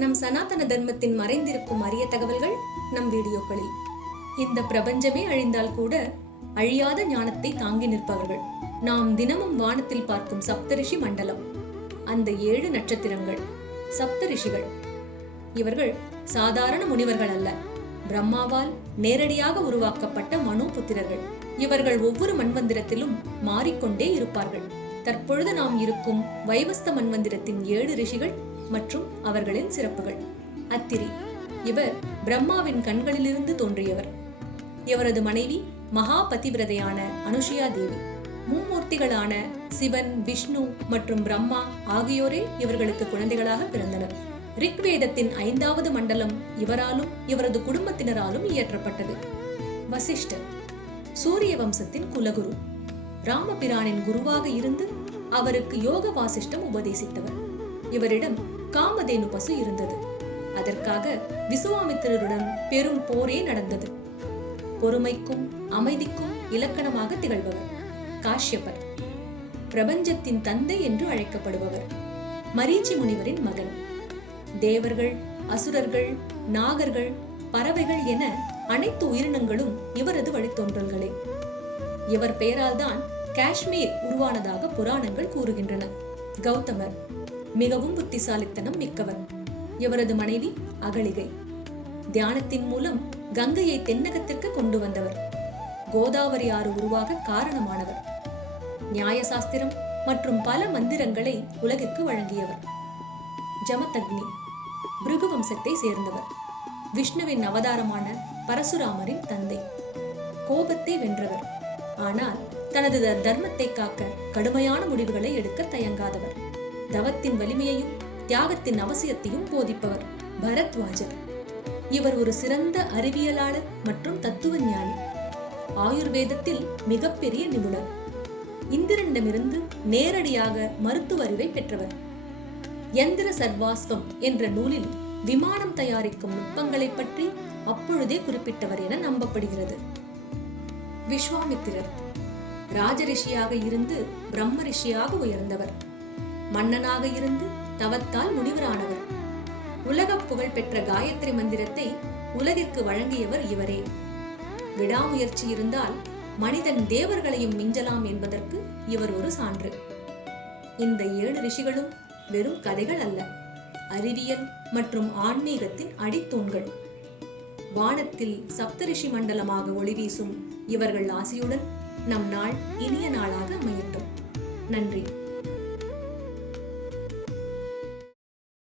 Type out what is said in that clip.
நம் சனாதன தர்மத்தின் மறைந்திருக்கும் அரிய தகவல்கள் நம் வீடியோக்களில். இந்த பிரபஞ்சமே அழிந்தால் கூட அழியாத ஞானத்தை தாங்கி நிற்பவர்கள். நாம் தினமும் வானத்தில் பார்க்கும் சப்தரிஷி மண்டலம், அந்த 7 நட்சத்திரங்கள் சப்தரிஷிகள். இவர்கள் சாதாரண முனிவர்கள் அல்ல, பிரம்மாவால் நேரடியாக உருவாக்கப்பட்ட மனு புத்திரர்கள். இவர்கள் ஒவ்வொரு மன்வந்திரத்திலும் மாறிக்கொண்டே இருப்பார்கள். தற்பொழுது நாம் இருக்கும் வைவஸ்த மன்வந்திரத்தின் 7 ரிஷிகள் மற்றும் அவர்களின் சிறப்புகள். அத்திரி, இவர் பிரம்மாவின் கண்களிலிருந்து தோன்றியவர். இவரது மனைவி மகா பதிவிரதையான அனுஷியா தேவி. மும்மூர்த்திகளான சிவன், விஷ்ணு மற்றும் பிரம்மா ஆகியோரே இவர்களுக்கு குழந்தைகளாக பிறந்தனர். ரிக்வேதத்தின் 5வது மண்டலம் இவராலும் இவரது குடும்பத்தினராலும் இயற்றப்பட்டது. வசிஷ்டர் சூரிய வம்சத்தின் குலகுரு. ராமபிரானின் குருவாக இருந்து அவருக்கு யோக வாசிஷ்டம் உபதேசித்தவர். இவரிடம் காமதேனு பசு இருந்தது. அதற்காக விசுவாமித்திரருடன் பெரும் போரே நடந்தது. பொறுமைக்கும் அமைதிக்கும் இலக்கணமாக திகழ்பவர். காஷ்யபர் பிரபஞ்சத்தின் தந்தை என்று அழைக்கப்படுபவர். மரீச்சி முனிவரின் மகன். தேவர்கள், அசுரர்கள், நாகர்கள், பறவைகள் என அனைத்து உயிரினங்களும் இவரது வழித்தோன்றல்களே. இவர் பெயரால் தான் காஷ்மீர் உருவானதாக புராணங்கள் கூறுகின்றன. கௌதமர் மிகவும் புத்திசாலித்தனம் மிக்கவர். இவரது மனைவி அகலிகை. தியானத்தின் மூலம் கங்கையை தென்னகத்திற்கு கொண்டு வந்தவர். கோதாவரி ஆறு உருவாக காரணமானவர். நியாயசாஸ்திரம் மற்றும் பல மந்திரங்களை உலகிற்கு வழங்கியவர். ஜமதக்னி பிருகு வம்சத்தை சேர்ந்தவர். விஷ்ணுவின் அவதாரமான பரசுராமரின் தந்தை. கோபத்தை வென்றவர், ஆனால் தனது தர்மத்தை காக்க கடுமையான முடிவுகளை எடுக்க தயங்காதவர். தவத்தின் வலிமையையும் தியாகத்தின் அவசியத்தையும் போதிப்பவர். பரத்வாஜர் இவர் ஒரு சிறந்த அறிவியலாளர் மற்றும் தத்துவ ஞானி. ஆயுர்வேதத்தில் மிகப்பெரிய நிபுணர். இந்திரனிடமிருந்து நேரடியாக மருத்துவ அறிவை பெற்றவர். யந்திர சர்வாஸ்வம் என்ற நூலில் விமானம் தயாரிக்கும் நுட்பங்களை பற்றி அப்பொழுதே குறிப்பிட்டவர் என நம்பப்படுகிறது. விஸ்வாமித்திரர் ராஜரிஷியாக இருந்து பிரம்ம ரிஷியாக உயர்ந்தவர். மன்னனாக இருந்து தவத்தால் முனிவரானவர். உலக புகழ் பெற்ற காயத்ரி மந்திரத்தை உலகிற்கு வழங்கியவர் இவரே. விடாமுயற்சி இருந்தால் மனிதன் தேவர்களையும் மிஞ்சலாம் என்பதற்கு இவர் ஒரு சான்று. இந்த 7 ரிஷிகளும் வெறும் கதைகள் அல்ல, அறிவியல் மற்றும் ஆன்மீகத்தின் அடித்தூண்கள். வானத்தில் சப்தரிஷி மண்டலமாக ஒளி வீசும் இவர்கள் ஆசியுடன் நம் நாள் இனிய நாளாக அமையட்டும். நன்றி.